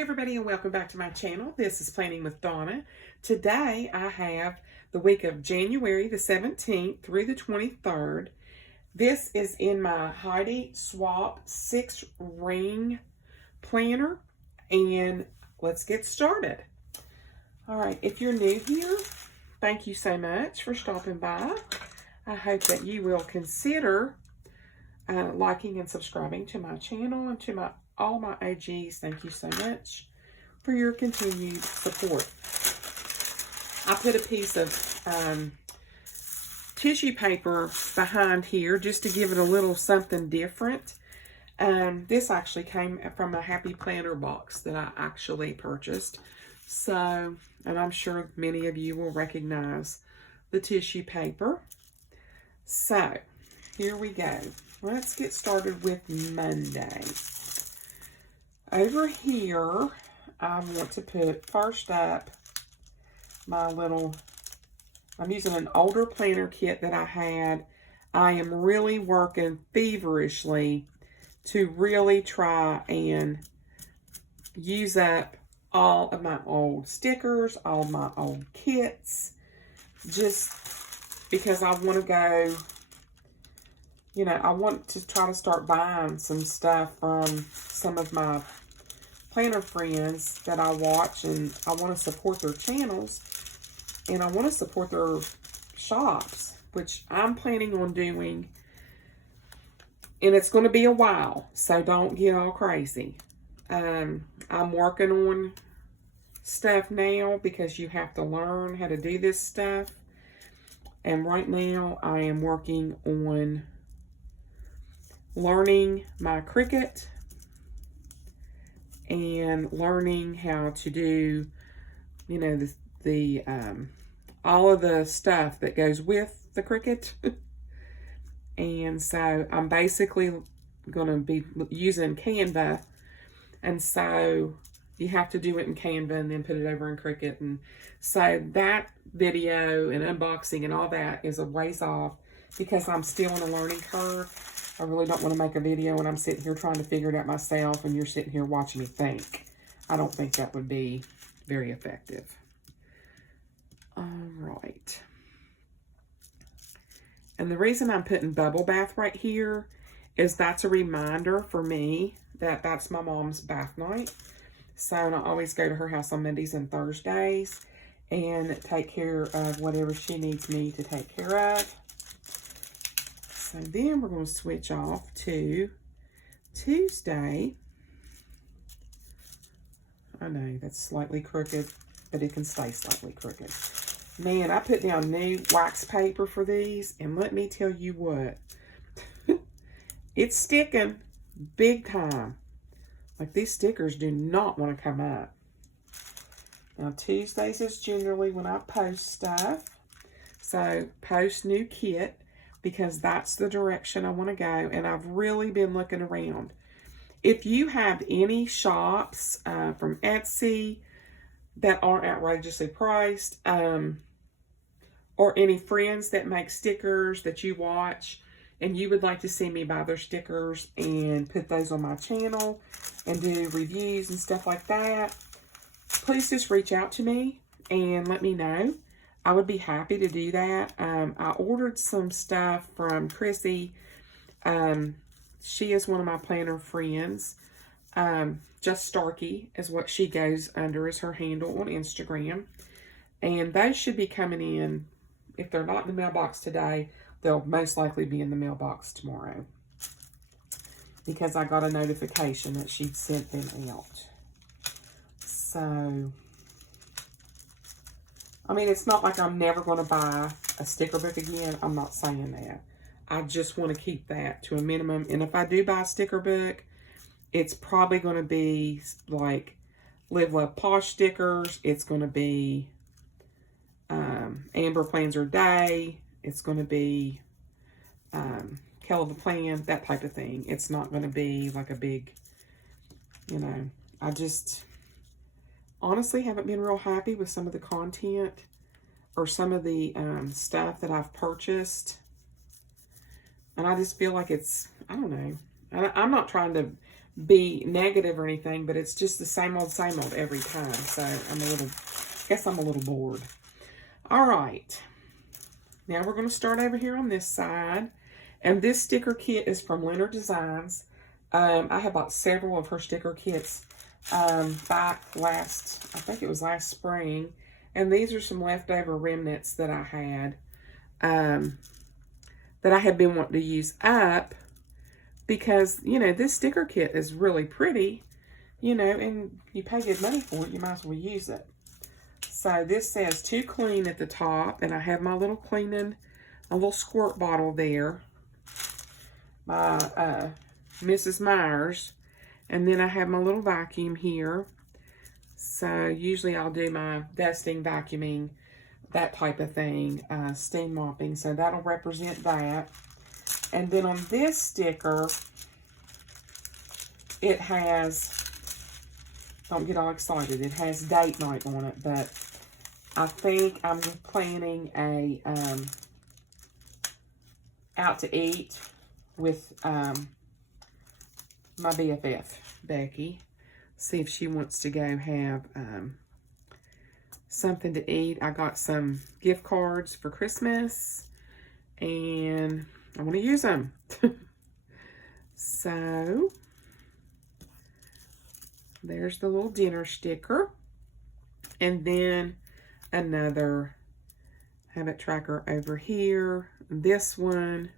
Hey everybody, and welcome back to my channel. This is Planning with Donna. Today I have the week of January the 17th through the 23rd. This is in my Heidi Swap 6-ring planner, and let's get started. All right, if you're new here, thank you so much for stopping by. I hope that you will consider liking and subscribing to my channel and to all my OGs. Thank you so much for your continued support. I put a piece of tissue paper behind here just to give it a little something different. This actually came from a Happy Planner box that I actually purchased. So, and I'm sure many of you will recognize the tissue paper. So, here we go. Let's get started with Monday. Over here, I want to put first up my little, I'm using an older planner kit that I had. I am really working feverishly to really try and use up all of my old stickers, all of my old kits, just because I want to go, you know, I want to try to start buying some stuff from some of my planner friends that I watch, and I want to support their channels, and I want to support their shops, which I'm planning on doing, and it's going to be a while, so don't get all crazy. I'm working on stuff now because you have to learn how to do this stuff, and right now I am working on learning my Cricut and learning how to do, you know, the all of the stuff that goes with the Cricut. And so I'm basically going to be using Canva, and so you have to do it in Canva and then put it over in Cricut. And so that video and unboxing and all that is a ways off because I'm still on a learning curve. I really don't want to make a video when I'm sitting here trying to figure it out myself and you're sitting here watching me think. I don't think that would be very effective. All right. And the reason I'm putting bubble bath right here is that's a reminder for me that that's my mom's bath night. So I always go to her house on Mondays and Thursdays and take care of whatever she needs me to take care of. So then we're going to switch off to Tuesday. I know that's slightly crooked, but it can stay slightly crooked. Man, I put down new wax paper for these, and let me tell you what, it's sticking big time. Like, these stickers do not want to come up. Now, Tuesdays is generally when I post stuff. So, post new kit, because that's the direction I want to go, and I've really been looking around. If you have any shops from Etsy that aren't outrageously priced, or any friends that make stickers that you watch, and you would like to see me buy their stickers and put those on my channel and do reviews and stuff like that, please just reach out to me and let me know. I would be happy to do that. I ordered some stuff from Chrissy. She is one of my planner friends. Just Starkey is what she goes under as her handle on Instagram. And those should be coming in. If they're not in the mailbox today, they'll most likely be in the mailbox tomorrow, because I got a notification that she'd sent them out. So, I mean, it's not like I'm never going to buy a sticker book again. I'm not saying that. I just want to keep that to a minimum. And if I do buy a sticker book, it's probably going to be like Live Love Posh stickers. It's going to be Amber Plans Her Day. It's going to be Kell of the Plan, that type of thing. It's not going to be like a big, you know, I just honestly haven't been real happy with some of the content or some of the stuff that I've purchased. And I just feel like it's, I don't know. I'm not trying to be negative or anything, but it's just the same old every time. So guess I'm a little bored. All right. Now we're going to start over here on this side. And this sticker kit is from Leonard Designs. I have bought several of her sticker kits back I think it was last spring. And these are some leftover remnants that I had, that I had been wanting to use up. Because, you know, this sticker kit is really pretty, you know, and you pay good money for it, you might as well use it. So this says to clean at the top, and I have my little a little squirt bottle there by Mrs. Myers. And then I have my little vacuum here. So usually I'll do my dusting, vacuuming, that type of thing, steam mopping. So that'll represent that. And then on this sticker, it has, don't get all excited, it has date night on it, but I think I'm planning a out to eat with my BFF, Becky. See if she wants to go have something to eat. I got some gift cards for Christmas, and I want to use them. So, there's the little dinner sticker. And then another habit tracker over here. This one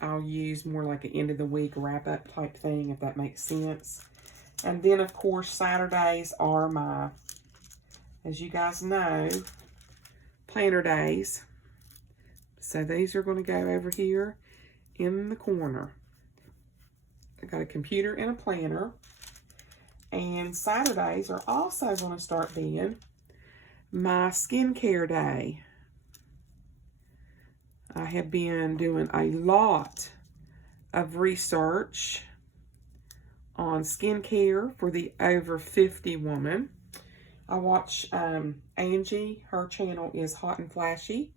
I'll use more like an end of the week wrap up type thing, if that makes sense. And then, of course, Saturdays are my, as you guys know, planner days. So these are going to go over here in the corner. I got a computer and a planner. And Saturdays are also going to start being my skincare day. I have been doing a lot of research on skincare for the over 50 woman. I watch Angie. Her channel is Hot and Flashy.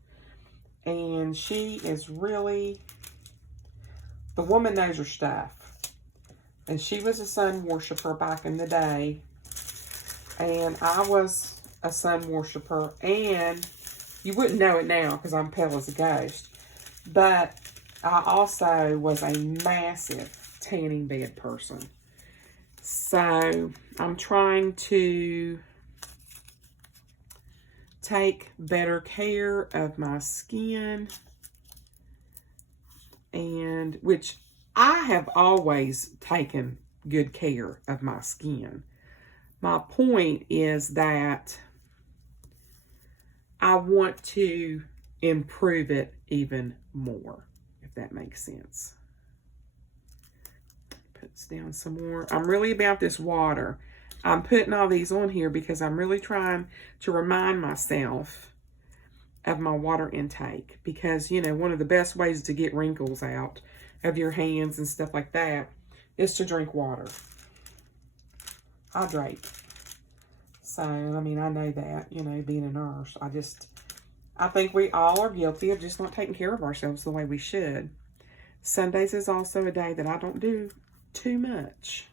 And she is really, the woman knows her stuff. And she was a sun worshiper back in the day. And I was a sun worshiper. And you wouldn't know it now because I'm pale as a ghost. But I also was a massive tanning bed person. So I'm trying to take better care of my skin, and which I have always taken good care of my skin. My point is that I want to improve it even more, if that makes sense. Puts down some more. I'm really about this water. I'm putting all these on here because I'm really trying to remind myself of my water intake. Because, you know, one of the best ways to get wrinkles out of your hands and stuff like that is to drink water. Hydrate. So, I mean, I know that, you know, being a nurse. I think we all are guilty of just not taking care of ourselves the way we should. Sundays is also a day that I don't do too much.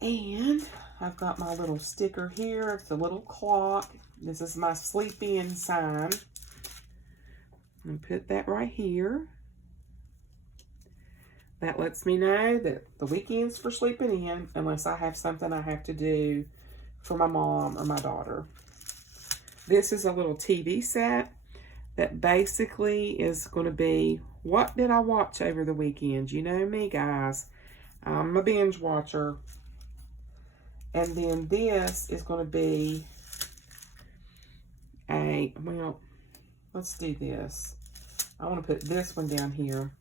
And I've got my little sticker here. It's a little clock. This is my sleep in sign. I'm going to put that right here. That lets me know that the weekend's for sleeping in, unless I have something I have to do for my mom or my daughter. This is a little TV set that basically is going to be, what did I watch over the weekend? You know me, guys. I'm a binge watcher. And then this is going to be well, let's do this. I want to put this one down here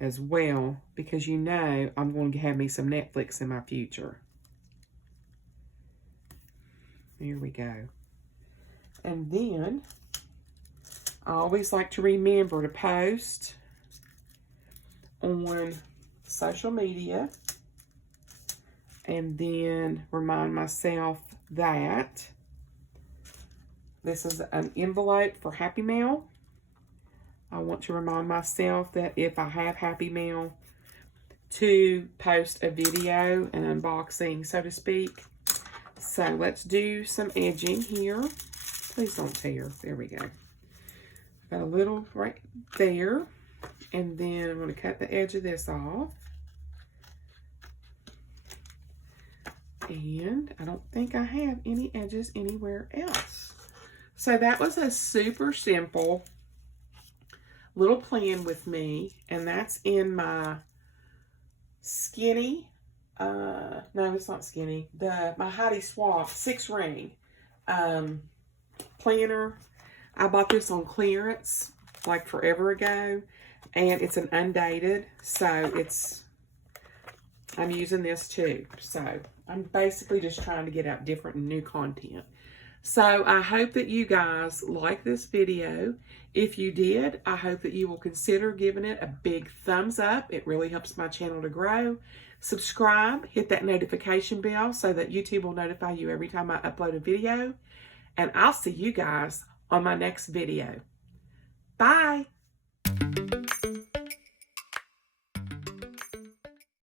as well, because you know I'm going to have me some Netflix in my future. Here we go. And then I always like to remember to post on social media, and then remind myself that this is an envelope for Happy Mail. I want to remind myself that if I have Happy Mail to post a video, an unboxing, so to speak. So let's do some edging here. Please don't tear. There we go. Got a little right there. And then I'm going to cut the edge of this off. And I don't think I have any edges anywhere else. So that was a super simple little plan with me. And that's in my skinny, no, it's not skinny, my Heidi Swapp 6-ring planner. I bought this on clearance like forever ago, and it's an undated, so I'm using this too. So I'm basically just trying to get out different and new content. So I hope that you guys like this video. If you did, I hope that you will consider giving it a big thumbs up. It really helps my channel to grow. Subscribe, hit that notification bell so that YouTube will notify you every time I upload a video. And I'll see you guys on my next video. Bye.